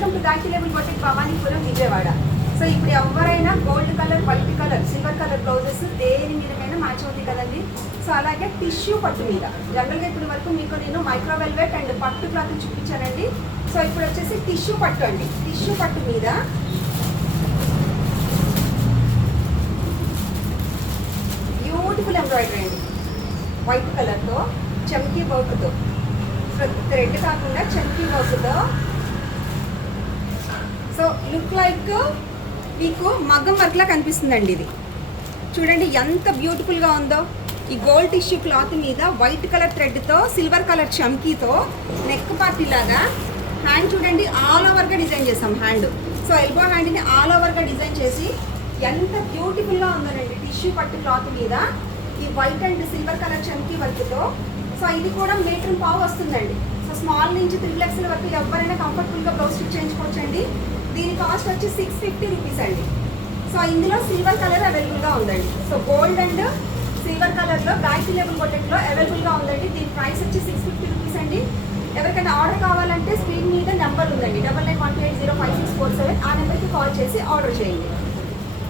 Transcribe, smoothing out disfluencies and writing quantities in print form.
Welcome to Gayatri label boutique Bhavanipuram Vijayawada. So ఇప్పుడు ఎవరైనా gold colour, white colour, silver colour blouses దేని మీదకైనా match అవుతుంది కదండి. సో అలాగే టిష్యూ పట్టు మీద జనరల్గా ఇప్పుడు వరకు మీకు నేను మైక్రో వెల్వెట్ అండ్ పట్టు క్లాత్ చూపించానండి. సో ఇప్పుడు వచ్చేసి టిష్యూ పట్టు అండి. టిష్యూ పట్టు మీద బ్యూటిఫుల్ ఎంబ్రాయిడరీ అండి, వైట్ కలర్తో చమ్కీ వర్క్తో, థ్రెడ్ కాకుండా చమ్కీ వర్క్తో. సో లుక్ లైక్ మీకు మగ్గం వర్క్లా కనిపిస్తుందండి. ఇది చూడండి ఎంత బ్యూటిఫుల్గా ఉందో. ఈ గోల్డ్ టిష్యూ క్లాత్ మీద వైట్ కలర్ థ్రెడ్తో సిల్వర్ కలర్ చమ్కీతో నెక్ పార్టీ లాగా హ్యాండ్ చూడండి ఆల్ ఓవర్గా డిజైన్ చేసాం హ్యాండ్. సో ఎల్బో హ్యాండ్ని ఆల్ ఓవర్గా డిజైన్ చేసి ఎంత బ్యూటిఫుల్గా ఉందోనండి టిష్యూ పట్టు క్లాత్ మీద ఈ వైట్ అండ్ సిల్వర్ కలర్ చమ్కీ వర్క్తో. సో ఇది కూడా మీటర్ పావు వస్తుందండి. సో స్మాల్ నుంచి 3 లక్షల వరకు ఎవరైనా కంఫర్టబుల్గా బ్లౌజ్ స్టిచ్ చేయించుకోవచ్చండి. దీని కాస్ట్ వచ్చి 650 రూపీస్ అండి. సో ఇందులో సిల్వర్ కలర్ అవైలబుల్గా ఉందండి. సో గోల్డ్ అండ్ సిల్వర్ కలర్లో గాయత్రి లేబుల్ బొటిక్లో అవైలబుల్గా ఉందండి. దీని ప్రైస్ వచ్చి 650 రూపీస్ అండి. ఎవరికైనా ఆర్డర్ కావాలంటే స్క్రీన్ మీద నెంబర్ ఉందండి 9912805647. ఆ నెంబర్కి కాల్ చేసి ఆర్డర్ చేయండి.